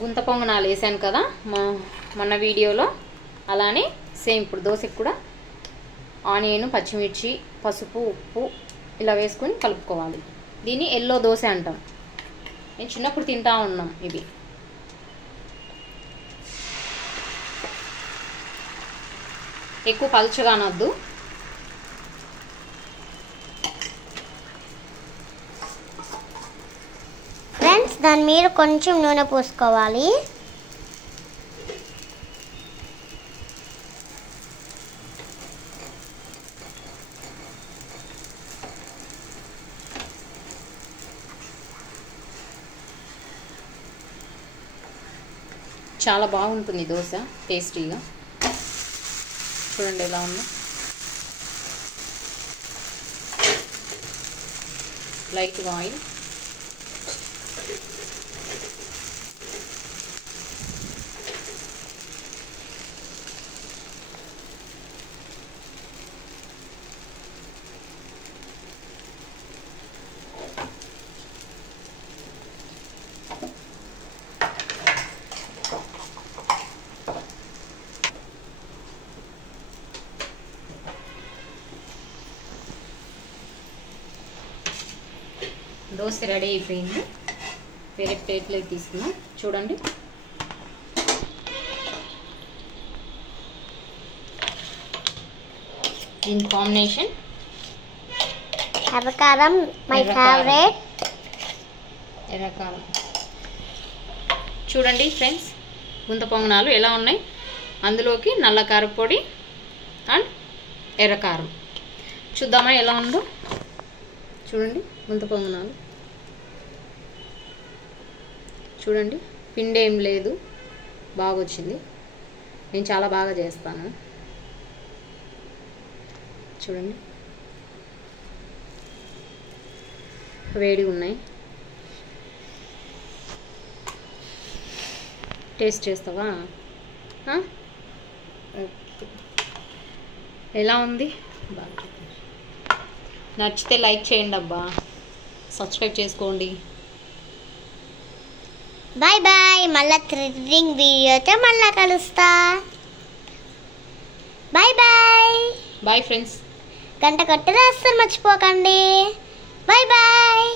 గుంత పొంగనాలు వేసాను కదా మొన్న వీడియోలో, అలానే సేమ్ ఇప్పుడు దోశకి కూడా ఆనియన్, పచ్చిమిర్చి, పసుపు, ఉప్పు ఇలా వేసుకొని కలుపుకోవాలి. దీన్ని ఎల్లో దోశ అంటాం. నేను చిన్నప్పుడు తింటా ఉన్నాం ఇవి. ఎక్కువ పలుచగా అనొద్దు. ఫ్రెండ్స్, దాని మీద కొంచెం నూనె పోసుకోవాలి. చాలా బాగుంటుంది దోశ, టేస్టీగా. చూడండి ఎలా ఉందో. లైట్గా ఆయిల్, దోశ రెడీ అయిపోయింది. వేరే ప్లేట్లోకి తీసుకున్నాం. చూడండి, దీని కాంబినేషన్ ఎర్రకారం, మై ఫేవరెట్. ఎర్రకారం. చూడండి ఫ్రెండ్స్, గుంత పొంగనాలు ఎలా ఉన్నాయి. అందులోకి నల్ల కారపొడి అండ్ ఎర్రకారం. చూద్దామా ఎలా ఉందో. చూడండి గుంత పొంగనాలు. చూడండి, పిండి ఏం లేదు, బాగా వచ్చింది. నేను చాలా బాగా చేస్తాను. చూడండి, వేడిగా ఉన్నాయి. టేస్ట్ చేస్తావా? ఎలా ఉంది? బాగా. నచ్చితే లైక్ చేయండి అబ్బా, సబ్స్క్రైబ్ చేసుకోండి. Bye bye. మళ్ళీ థ్రిల్లింగ్ వీడియోతో మళ్ళీ కలుస్తా. Bye bye. Bye friends. గంట కొట్టడం అస్సలు మర్చిపోకండి. Bye bye.